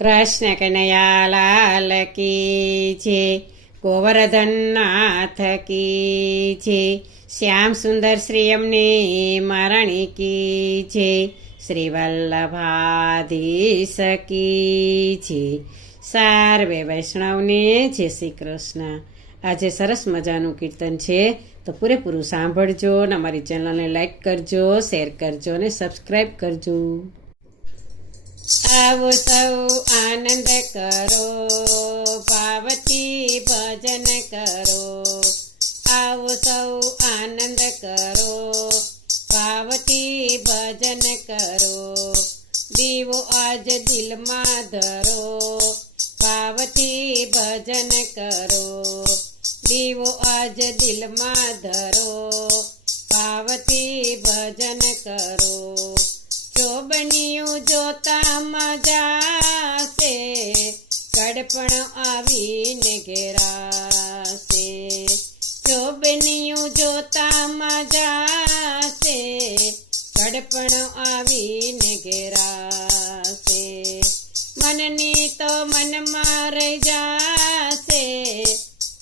કૃષ્ણ કનૈયા લાલ કી છે, ગોવર્ધન નાથ કી છે, શ્યામ સુંદર શ્રી અમને મારણી કી છે, શ્રી વલ્લભાધીશ કી છે. સર્વે વૈષ્ણવને જય શ્રી કૃષ્ણ. આજે સરસ મજાનું કીર્તન છે, તો પૂરેપૂરું સાંભળજો અને અમારી ચેનલને લાઈક કરજો, શેર કરજો અને સબસ્ક્રાઈબ કરજો. આવો સૌ આનંદ કરો, ભાવથી ભજન કરો. આવો સૌ આનંદ કરો, ભાવથી ભજન કરો. દીવો આજ દિલમાં ધરો, ભાવથી ભજન કરો. દીવો આજ દિલમાં ધરો, ભાવથી ભજન કરો. ચોબનિયું જોતા મજાશે, કડપણ આવીને ઘેરાશે. ચોબનિયું જોતા મજાશે, કડપણ આવીને ઘેરાશે. મનની તો મનમાં રહી જાશે,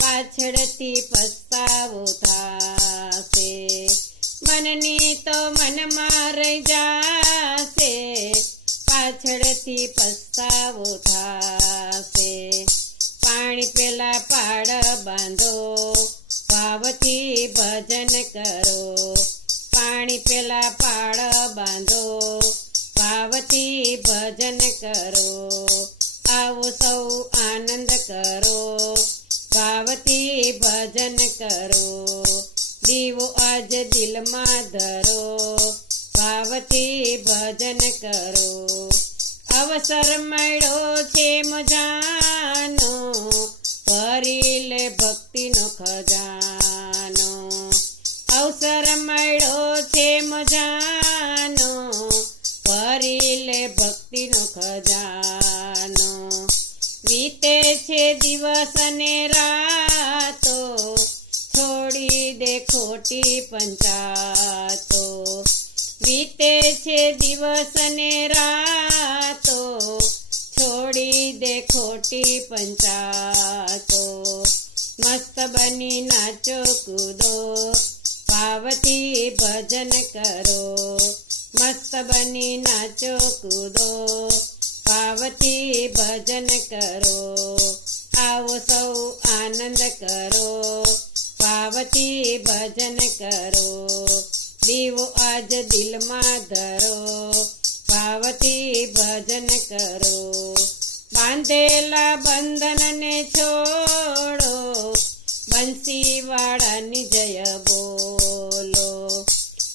પાછળથી પસ્તાવો થાશે. મનની તો મનમાં રહી જાશે, પાછળથી પસ્તાવો થાશે. પાણી પેલા પાડ બાંધો, ભાવથી ભજન કરો. પાણી પેલા પાડ બાંધો, ભાવથી ભજન કરો. આવો સૌ આનંદ કરો, ભાવથી ભજન કરો. દીવો આજ દિલમાં ધરો, ભાવથી ભજન કરો. અવસર મળ્યો છે મજાનો, ભરી લે ભક્તિનો ખજાનો. અવસર મળ્યો છે મજાનો, ભરી લે ભક્તિનો ખજાનો. વીતે છે દિવસ ને રાતો, છોડી દે ખોટી પંચાતો. વીતે છે દિવસ ને રાતો, છોડી દે ખોટી પંચાતો. મસ્ત બની નાચો કૂદો, ભાવથી ભજન કરો. મસ્ત બની નાચો કૂદો, ભાવથી ભજન કરો. આવો સૌ આનંદ કરો, ભાવથી ભજન કરો. દીવો આજ દિલમાં ધરો, ભાવથી ભજન કરો. બાંધેલા બંધનને છોડો, બંસીવાળાની જય બોલો.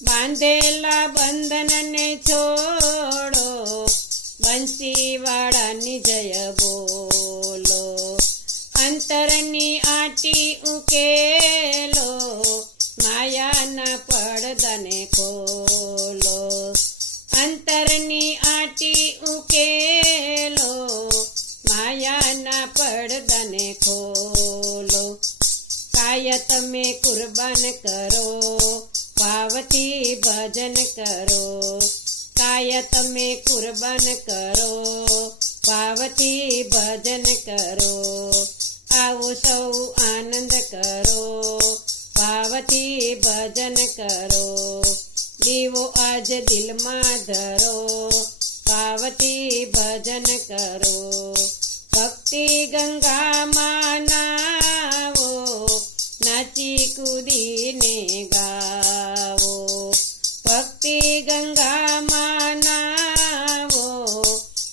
બાંધેલા બંધનને છોડો, બંસીવાળાની જય બોલો. અંતરની આટી ઉકેલો, માયાના પડદાને ખોલો. અંતરની આટી ઉકેલો, માયાના પડદાને ખોલો. કાય તમે કુરબાન કરો, ભાવથી ભજન કરો. કાય તમે કુરબાન કરો, ભાવથી ભજન કરો. આવો સૌ આનંદ કરો, ભાવથી ભજન કરો. દીવો આજ દિલમાં ધરો, ભાવથી ભજન કરો. ભક્તિ ગંગામાં નાવો, નાચી કૂદીને ગાવો. ભક્તિ ગંગામાં નાવો,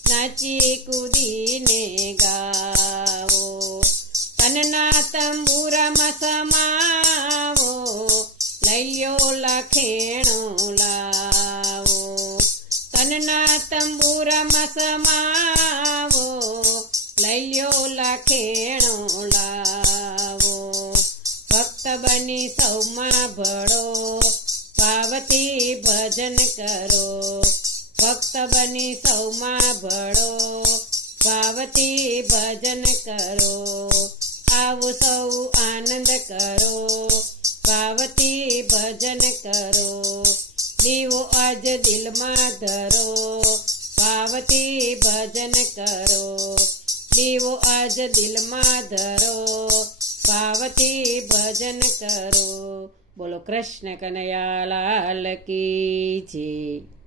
નાચી કૂદીને ગાવો. તનના તંબુરામાં સમાવો, લઈ લ્યો લાખેણો લાવો. તનના તંબુરામાં સમાવો, લઈ લ્યો લાખેણો લાવો. ભક્ત બની સૌમાં ભળો, ભાવથી ભજન કરો. ભક્ત બની સૌમાં ભળો, ભાવથી ભજન કરો. આવો સૌ આનંદ કરો, ભાવથી ભજન કરો. દીવો આજ દિલમાં ધરો, ભાવથી ભજન કરો. કરો, દીવો આજ દિલમાં ધરો, ભાવથી ભજન કરો. બોલો કૃષ્ણ કનૈયા લાલ કી જય.